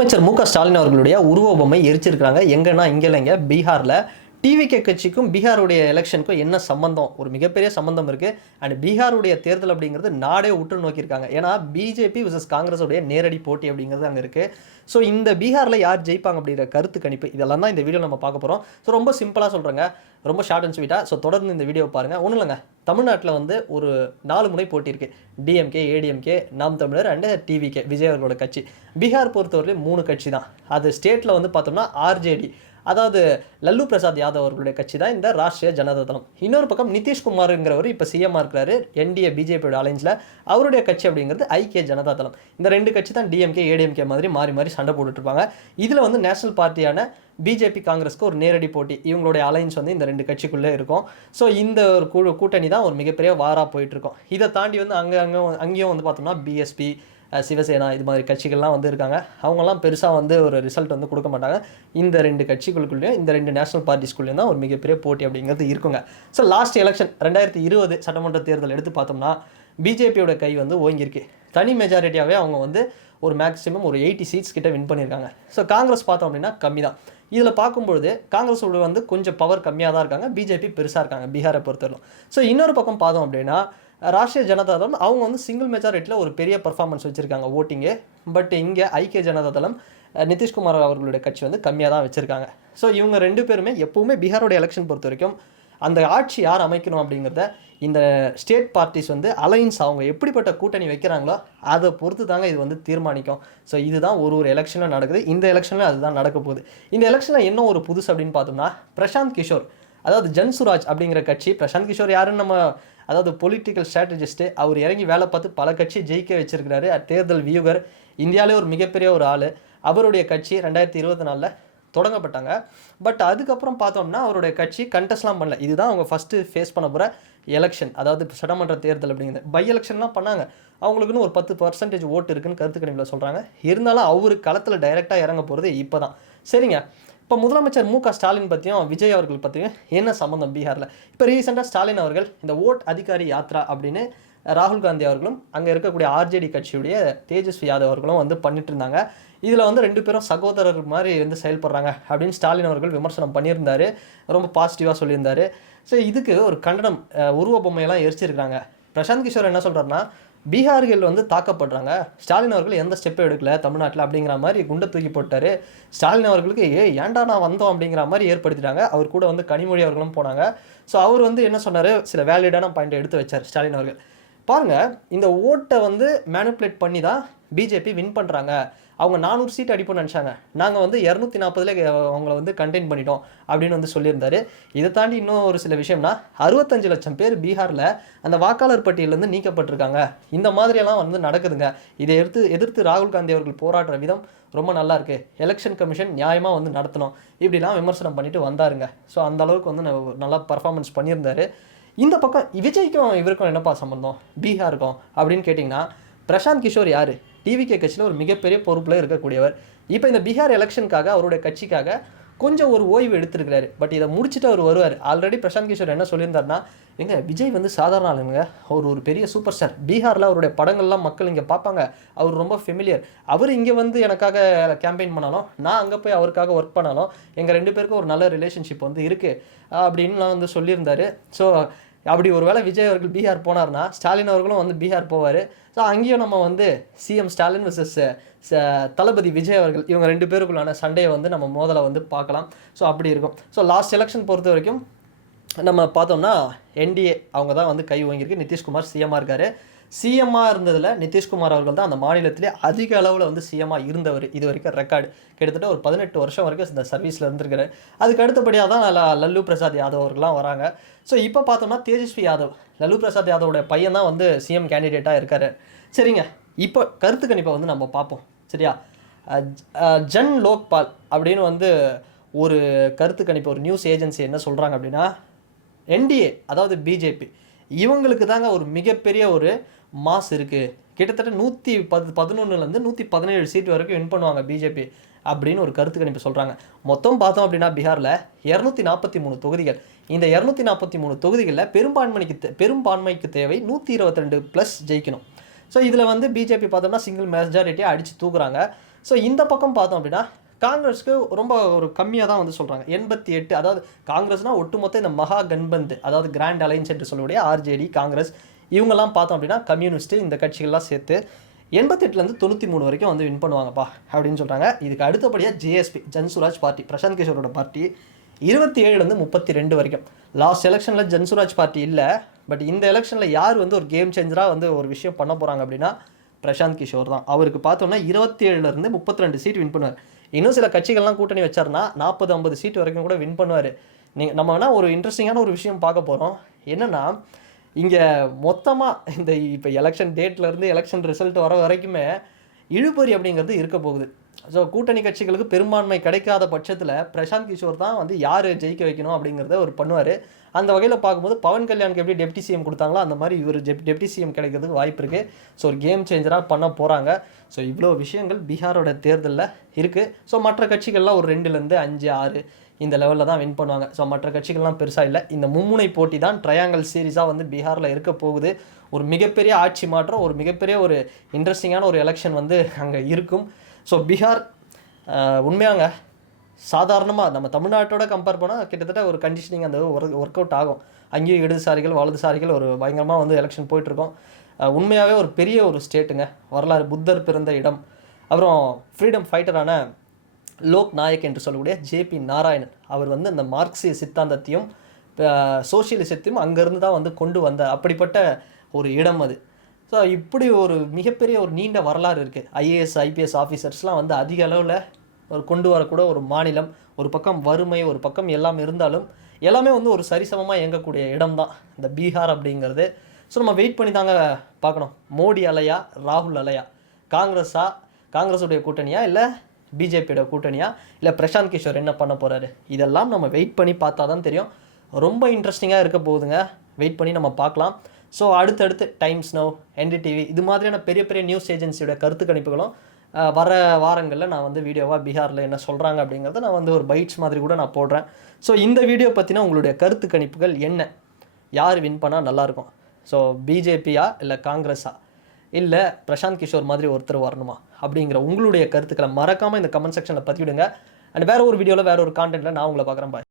முதலமைச்சர் ஸ்டாலின் அவர்களுடைய உருவ பொம்மை எரிச்சிருக்காங்க. எங்கன்னா இங்கே இல்லைங்க, பீகாரில். டிவிகே கட்சிக்கும் பீகாருடைய எலெக்ஷனுக்கும் என்ன சம்பந்தம்? ஒரு மிகப்பெரிய சம்பந்தம் இருக்குது. அண்ட் பீகாருடைய தேர்தல் அப்படிங்கிறது நாடே உற்று நோக்கியிருக்காங்க. ஏன்னா பிஜேபி விசஸ் காங்கிரஸுடைய நேரடி போட்டி அப்படிங்கிறது அங்கே இருக்குது. ஸோ இந்த பீகாரில் யார் ஜெயிப்பாங்க அப்படிங்கிற கருத்து கணிப்பு இதெல்லாம் தான் இந்த வீடியோ நம்ம பார்க்க போகிறோம். ஸோ ரொம்ப சிம்பிளாக சொல்கிறேங்க, ரொம்ப ஷார்ட் அண்ட் ஸ்வீட்டாக. ஸோ தொடர்ந்து இந்த வீடியோ பாருங்கள். ஒன்றும் இல்லைங்க, தமிழ்நாட்டில் வந்து ஒரு 4 முனை போட்டி இருக்குது. டிஎம்கே, ஏடிஎம்கே, நாம் தமிழர் அண்டு டிவிகே, விஜய் அவர்களோட கட்சி. பீகார் பொறுத்தவரையிலும் 3 கட்சி தான். அது ஸ்டேட்டில் வந்து பார்த்தோம்னா ஆர்ஜேடி, அதாவது லல்லு பிரசாத் யாதவ் அவர்களுடைய கட்சி தான் இந்த ராஷ்ட்ரிய ஜனதா தளம். இன்னொரு பக்கம் நிதிஷ்குமாருங்கிறவர் இப்போ சிஎம்மாக இருக்கிறாரு, என்டிஏ பிஜேபியோட அலைன்ஸில். அவருடைய கட்சி அப்படிங்கிறது ஐக்கிய ஜனதா தளம். இந்த 2 கட்சி தான் டிஎம்கே ஏடிஎம்கே மாதிரி மாறி மாறி சண்டை போட்டுட்ருப்பாங்க. இதில் வந்து நேஷனல் பார்ட்டியான பிஜேபி காங்கிரஸ்க்கு ஒரு நேரடி போட்டி. இவங்களுடைய அலைன்ஸ் வந்து இந்த 2 கட்சிக்குள்ளே இருக்கும். ஸோ இந்த ஒரு கூட்டணி தான் ஒரு மிகப்பெரிய வாராக போயிட்டுருக்கோம். இதை தாண்டி வந்து அங்கேயும் வந்து பார்த்தோம்னா பிஎஸ்பி, சிவசேனா, இது மாதிரி கட்சிகள்லாம் வந்து இருக்காங்க. அவங்கெல்லாம் பெருசாக வந்து ஒரு ரிசல்ட் வந்து கொடுக்க மாட்டாங்க. இந்த 2 கட்சிகளுக்குள்ளேயும் இந்த 2 நேஷனல் பார்ட்டிஸ்குள்ளேயும் தான் ஒரு மிகப்பெரிய போட்டி அப்படிங்கிறது இருக்குங்க. ஸோ லாஸ்ட் எலெக்ஷன் 2020 சட்டமன்ற தேர்தல் எடுத்து பார்த்தோம்னா பிஜேபியோட கை வந்து ஓங்கியிருக்கு. தனி மெஜாரிட்டியாகவே அவங்க வந்து ஒரு மேக்ஸிமம் ஒரு 80 சீட்ஸ் கிட்ட வின் பண்ணியிருக்காங்க. ஸோ காங்கிரஸ் பார்த்தோம் அப்படின்னா கம்மி தான். இதில் பார்க்கும்பொழுது காங்கிரஸோட வந்து கொஞ்சம் பவர் கம்மியாக தான் இருக்காங்க, பிஜேபி பெருசாக இருக்காங்க பீகாரை பொறுத்தவரைக்கும். ஸோ இன்னொரு பக்கம் பார்த்தோம் அப்படின்னா ராஷ்ட்ரிய ஜனதா தளம் அவங்க வந்து சிங்கிள் மெஜாரிட்டியில் ஒரு பெரிய பர்ஃபார்மன்ஸ் வச்சுருக்காங்க ஓட்டிங்கு. பட் இங்கே ஐக்கிய ஜனதா தளம் நிதிஷ்குமார் அவர்களுடைய கட்சி வந்து கம்மியாக தான் வச்சுருக்காங்க. ஸோ இவங்க 2 பேருமே எப்போவுமே பீகாரோட எலெக்ஷன் பொறுத்த வரைக்கும் அந்த ஆட்சி யார் அமைக்கணும் அப்படிங்கிறத இந்த ஸ்டேட் பார்ட்டிஸ் வந்து அலைன்ஸ் அவங்க எப்படிப்பட்ட கூட்டணி வைக்கிறாங்களோ அதை பொறுத்து தாங்க இது வந்து தீர்மானிக்கும். ஸோ இதுதான் ஒரு எலெக்ஷனில் நடக்குது. இந்த எலெக்ஷனில் அதுதான் நடக்க போகுது. இந்த எலெக்ஷனில் என்ன ஒரு புதுசு அப்படின்னு பார்த்தோம்னா, பிரசாந்த் கிஷோர், அதாவது ஜன்சுராஜ் அப்படிங்கிற கட்சி. பிரசாந்த் கிஷோர் யாருன்னு நம்ம, அதாவது பொலிட்டிக்கல் ஸ்ட்ராட்டஜிஸ்ட்டு, அவர் இறங்கி வேலை பார்த்து பல கட்சி ஜெயிக்க வச்சிருக்கிறாரு. தேர்தல் வியூகர், இந்தியாவிலே ஒரு மிகப்பெரிய ஒரு ஆள். அவருடைய கட்சி 2024 தொடங்கப்பட்டாங்க. பட் அதுக்கப்புறம் பார்த்தோம்னா அவருடைய கட்சி கண்டெஸ்ட்லாம் பண்ணல. இதுதான் அவங்க ஃபஸ்ட்டு ஃபேஸ் பண்ண போகிற எலெக்ஷன், அதாவது சட்டமன்ற தேர்தல் அப்படிங்கிறது. பை எலெக்ஷன்லாம் பண்ணாங்க, அவங்களுக்குன்னு ஒரு 10% ஓட்டு இருக்குன்னு கருத்து கணிப்பில் சொல்கிறாங்க. இருந்தாலும் அவரு களத்தில் டைரெக்டாக இறங்க போகிறது இப்போ தான். சரிங்க, இப்போ முதலமைச்சர் ஸ்டாலின் பற்றியும் விஜய் அவர்கள் பற்றியும் என்ன சம்மந்தம் பீகாரில்? இப்போ ரீசெண்டாக ஸ்டாலின் அவர்கள் இந்த ஓட் அதிகாரி யாத்ரா அப்படின்னு ராகுல் காந்தி அவர்களும் அங்கே இருக்கக்கூடிய ஆர்ஜேடி கட்சியுடைய தேஜஸ்வி யாதவ் அவர்களும் வந்து பண்ணிட்டு இருந்தாங்க. இதில் வந்து 2 பேரும் சகோதரர் மாதிரி வந்து செயல்படுறாங்க அப்படின்னு ஸ்டாலின் அவர்கள் விமர்சனம் பண்ணியிருந்தார், ரொம்ப பாசிட்டிவாக சொல்லியிருந்தார். ஸோ இதுக்கு ஒரு கண்டனம், உருவ பொம்மையெல்லாம் எரிச்சிருக்கிறாங்க. பிரசாந்த் கிஷோர் என்ன சொல்கிறாருன்னா, பீகார்கள் வந்து தாக்கப்படுறாங்க, ஸ்டாலின் அவர்கள் எந்த ஸ்டெப்பை எடுக்கல தமிழ்நாட்டில் அப்படிங்கிற மாதிரி குண்டை தூக்கி போட்டார். ஸ்டாலின் அவர்களுக்கு ஏன்டா நான் வந்தோம் அப்படிங்கிற மாதிரி ஏற்படுத்திட்டாங்க. அவர் கூட வந்து கனிமொழி அவர்களும் போனாங்க. ஸோ அவர் வந்து என்ன சொன்னார், சில வேலிடான பாயிண்ட்டை எடுத்து வச்சார் ஸ்டாலின் அவர்கள். பாருங்கள், இந்த ஓட்டை வந்து மேனிப்புலேட் பண்ணி தான் பிஜேபி வின் பண்ணுறாங்க. அவங்க 400 சீட் அடிப்போம்னு நினச்சாங்க, நாங்கள் வந்து 240 அவங்கள வந்து கண்டெயின் பண்ணிட்டோம் அப்படின்னு வந்து சொல்லியிருந்தாரு. இதை தாண்டி இன்னும் ஒரு சில விஷயம்னா, 65 லட்சம் பேர் பீகாரில் அந்த வாக்காளர் பட்டியலேருந்து நீக்கப்பட்டிருக்காங்க. இந்த மாதிரியெல்லாம் வந்து நடக்குதுங்க. இதை எதிர்த்து ராகுல் காந்தி அவர்கள் போராடுற விதம் ரொம்ப நல்லா இருக்குது. எலெக்ஷன் கமிஷன் நியாயமாக வந்து நடத்தணும், இப்படிலாம் விமர்சனம் பண்ணிட்டு வந்தாருங்க. ஸோ அந்த அளவுக்கு வந்து நல்லா பர்ஃபார்மன்ஸ் பண்ணியிருந்தாரு. இந்த பக்கம் விஜய்க்கும் இவருக்கும் என்னப்பா சம்பந்தம் பீகாருக்கும் அப்படின்னு கேட்டிங்கன்னா, பிரசாந்த் கிஷோர் யார்? டிவிகே கட்சியில் ஒரு மிகப்பெரிய பொறுப்பில் இருக்கக்கூடியவர். இப்போ இந்த பீகார் எலெக்ஷனுக்காக அவருடைய கட்சிக்காக கொஞ்சம் ஒரு ஓய்வு எடுத்துருக்கிறாரு. பட் இதை முடிச்சுட்டு அவர் வருவார். ஆல்ரெடி பிரசாந்த் கிஷோர் என்ன சொல்லியிருந்தாருன்னா, எங்க விஜய் வந்து சாதாரண ஆளுங்க, அவர் ஒரு பெரிய சூப்பர் ஸ்டார். பீகாரில் அவருடைய படங்கள்லாம் மக்கள் இங்கே பார்ப்பாங்க, அவர் ரொம்ப ஃபெமிலியர். அவர் இங்கே வந்து எனக்காக கேம்பெயின் பண்ணாலும், நான் அங்கே போய் அவருக்காக ஒர்க் பண்ணாலும், எங்கள் 2 பேருக்கும் ஒரு நல்ல ரிலேஷன்ஷிப் வந்து இருக்குது அப்படின்லாம் வந்து சொல்லியிருந்தார். ஸோ அப்படி ஒரு வேளை விஜய் அவர்கள் பீகார் போனார்னா, ஸ்டாலின் அவர்களும் வந்து பீகார் போவார். ஸோ அங்கேயும் நம்ம வந்து சிஎம் ஸ்டாலின் விசஸ் தளபதி விஜய் அவர்கள், இவங்க 2 பேருக்குள்ளான சண்டையை வந்து நம்ம மோதலை வந்து பார்க்கலாம். ஸோ அப்படி இருக்கும். ஸோ லாஸ்ட் எலெக்ஷன் பொறுத்த வரைக்கும் நம்ம பார்த்தோம்னா என்டிஏ அவங்க தான் வந்து கை வாங்கியிருக்கு. நிதிஷ்குமார் சிஎம்மாக இருக்கார். சிஎம்மாக இருந்ததில் நிதிஷ்குமார் அவர்கள் தான் அந்த மாநிலத்திலே அதிக அளவில் வந்து சிஎம்மாக இருந்தவர். இது வரைக்கும் ரெக்கார்டு கிட்டத்தட்ட ஒரு 18 வருஷம் வரைக்கும் இந்த சர்வீஸில் இருந்திருக்காரு. அதுக்கு அடுத்தபடியாக தான் லல்லு பிரசாத் யாதவ் அவர்கள்லாம் வராங்க. ஸோ இப்போ பார்த்தோம்னா தேஜஸ்வி யாதவ், லல்லு பிரசாத் யாதவோட பையன் தான் வந்து சிஎம் கேண்டிடேட்டாக இருக்கார். சரிங்க, இப்போ கருத்து கணிப்பை வந்து நம்ம பார்ப்போம். சரியா, ஜன் லோக்பால் அப்படின்னு வந்து ஒரு கருத்து கணிப்பு, ஒரு நியூஸ் ஏஜென்சி என்ன சொல்கிறாங்க அப்படின்னா, என்டிஏ அதாவது பிஜேபி இவங்களுக்கு தாங்க ஒரு மிகப்பெரிய ஒரு மாஸ் இருக்குது. கிட்டத்தட்ட 111லேருந்து 117 சீட் வரைக்கும் வின் பண்ணுவாங்க பிஜேபி அப்படின்னு ஒரு கருத்து கணிப்பு சொல்கிறாங்க. மொத்தம் பார்த்தோம் அப்படின்னா பீகாரில் 243 தொகுதிகள். இந்த 243 தொகுதிகளில் பெரும்பான்மைக்கு தேவை 122 ப்ளஸ் ஜெயிக்கணும். ஸோ இதில் வந்து பிஜேபி பார்த்தோம்னா சிங்கிள் மெஜாரிட்டியாக அடித்து தூக்குறாங்க. ஸோ இந்த பக்கம் பார்த்தோம் அப்படின்னா காங்கிரஸ்க்கு ரொம்ப ஒரு கம்மியாக தான் வந்து சொல்கிறாங்க 88. அதாவது காங்கிரஸ்னால் ஒட்டுமொத்த இந்த மகா கண்பந்த், அதாவது கிராண்ட் அலைன்ஸ் என்று சொல்லக்கூடிய ஆர்ஜேடி, காங்கிரஸ், இவங்கெல்லாம் பார்த்தோம் அப்படின்னா கம்யூனிஸ்ட்டு, இந்த கட்சிகள்லாம் சேர்த்து 88லேருந்து 93 வரைக்கும் வந்து வின் பண்ணுவாங்கப்பா அப்படின்னு சொல்கிறாங்க. இதுக்கு அடுத்தபடியாக JSP, Jan Suraaj party, Prashanth கிஷோரோட party 27லேருந்து 32 வரைக்கும். லாஸ்ட் எலெக்ஷனில் ஜன்சுராஜ் பார்ட்டி இல்லை, பட் இந்த எலெக்ஷனில் யார் வந்து ஒரு கேம் சேஞ்சராக வந்து ஒரு விஷயம் பண்ண போகிறாங்க அப்படின்னா பிரசாந்த் கிஷோர் தான். அவருக்கு பார்த்தோன்னா 27லேருந்து 32 சீட் வின் பண்ணுவார். இன்னும் சில கட்சிகள்லாம் கூட்டணி வச்சார்னா 40-50 சீட் வரைக்கும் கூட வின் பண்ணுவார். நம்ம வேணால் ஒரு இன்ட்ரெஸ்டிங்கான ஒரு விஷயம் பார்க்க போகிறோம். என்னென்னா இங்கே மொத்தமாக இந்த இப்போ எலெக்ஷன் டேட்லேருந்து எலெக்ஷன் ரிசல்ட் வர வரைக்குமே இழுபறி அப்படிங்கிறது இருக்க போகுது. ஸோ கூட்டணி கட்சிகளுக்கு பெரும்பான்மை கிடைக்காத பட்சத்தில் பிரசாந்த் கிஷோர் தான் வந்து யார் ஜெயிக்க வைக்கணும் அப்படிங்கிறத ஒரு பண்ணுவார். அந்த வகையில் பார்க்கும்போது பவன் கல்யாணுக்கு எப்படி டெப்டி சிஎம் கொடுத்தாங்களோ அந்த மாதிரி இவர் டெப்டி சிஎம் கிடைக்கிறதுக்கு வாய்ப்பு இருக்குது. ஸோ ஒரு கேம் சேஞ்சராக பண்ண போகிறாங்க. ஸோ இவ்வளோ விஷயங்கள் பீகாரோட தேர்தலில் இருக்குது. ஸோ மற்ற கட்சிகள்லாம் ஒரு 2லேருந்து 5, 6 இந்த லெவலில் தான் வின் பண்ணுவாங்க. ஸோ மற்ற கட்சிகள்லாம் பெருசாக இல்லை. இந்த மும்முனை போட்டி தான் ட்ரையாங்கல் சீரீஸாக வந்து பீகாரில் இருக்க போகுது. ஒரு மிகப்பெரிய ஆட்சி மாற்றம், ஒரு மிகப்பெரிய ஒரு இன்ட்ரெஸ்டிங்கான ஒரு எலெக்ஷன் வந்து அங்கே இருக்கும். ஸோ பீகார் உண்மையாங்க சாதாரணமாக நம்ம தமிழ்நாட்டோட கம்பேர் பண்ணால் கிட்டத்தட்ட ஒரு கண்டிஷனிங் அந்த ஒர்க் அவுட் ஆகும். அங்கேயும் இடதுசாரிகள் வலதுசாரிகள் ஒரு பயங்கரமாக வந்து எலெக்ஷன் போயிட்டுருக்கோம். உண்மையாகவே ஒரு பெரிய ஒரு ஸ்டேட்டுங்க. வரலாறு, புத்தர் பிறந்த இடம். அப்புறம் ஃப்ரீடம் ஃபைட்டரான லோக் நாயக் என்று சொல்லக்கூடிய ஜேபி நாராயணன், அவர் வந்து அந்த மார்க்சிய சித்தாந்தத்தையும் சோசியலிசத்தையும் அங்கேருந்து தான் வந்து கொண்டு வந்த அப்படிப்பட்ட ஒரு இடம் அது. ஸோ இப்படி ஒரு மிகப்பெரிய ஒரு நீண்ட வரலாறு இருக்குது. ஐஏஎஸ் ஐபிஎஸ் ஆஃபீஸர்ஸ்லாம் வந்து அதிக அளவில் ஒரு கொண்டு வரக்கூட ஒரு மாநிலம். ஒரு பக்கம் வறுமை, ஒரு பக்கம் எல்லாம் இருந்தாலும் எல்லாமே வந்து ஒரு சரிசமமாக இயங்கக்கூடிய இடம் தான் இந்த பீகார் அப்படிங்கிறது. ஸோ நம்ம வெயிட் பண்ணி தாங்க பார்க்கணும். மோடி அலையா, ராகுல் அலையா, காங்கிரஸுடைய கூட்டணியா, இல்லை பிஜேபியோட கூட்டணியா, இல்லை பிரசாந்த் கிஷோர் என்ன பண்ண போகிறாரு, இதெல்லாம் நம்ம வெயிட் பண்ணி பார்த்தா தான் தெரியும். ரொம்ப இன்ட்ரெஸ்டிங்காக இருக்க போகுதுங்க. வெயிட் பண்ணி நம்ம பார்க்கலாம். ஸோ அடுத்தடுத்து டைம்ஸ் நவ், என்டிடிவி இது மாதிரியான பெரிய பெரிய நியூஸ் ஏஜென்சியோட கருத்து கணிப்புகளும் வர வாரங்களில் நான் வந்து வீடியோவாக பீகாரில் என்ன சொல்கிறாங்க அப்படிங்கிறத நான் வந்து ஒரு பைட்ஸ் மாதிரி கூட நான் போடுறேன். ஸோ இந்த வீடியோ பற்றினா உங்களுடைய கருத்து கணிப்புகள் என்ன? யார் வின் பண்ணால் நல்லாயிருக்கும்? ஸோ பிஜேபியா, இல்லை காங்கிரஸா, இல்லை பிரசாந்த் கிஷோர் மாதிரி ஒருத்தர் வரணுமா அப்படிங்கிற உங்களுடைய கருத்துக்களை மறக்காமல் இந்த கமெண்ட் செக்ஷனில் பதிவிடுங்க. அண்ட் வேறு ஒரு வீடியோவில் வேறு ஒரு கான்டென்ட்டில் நான் உங்களை பார்க்குறேன். பாய்.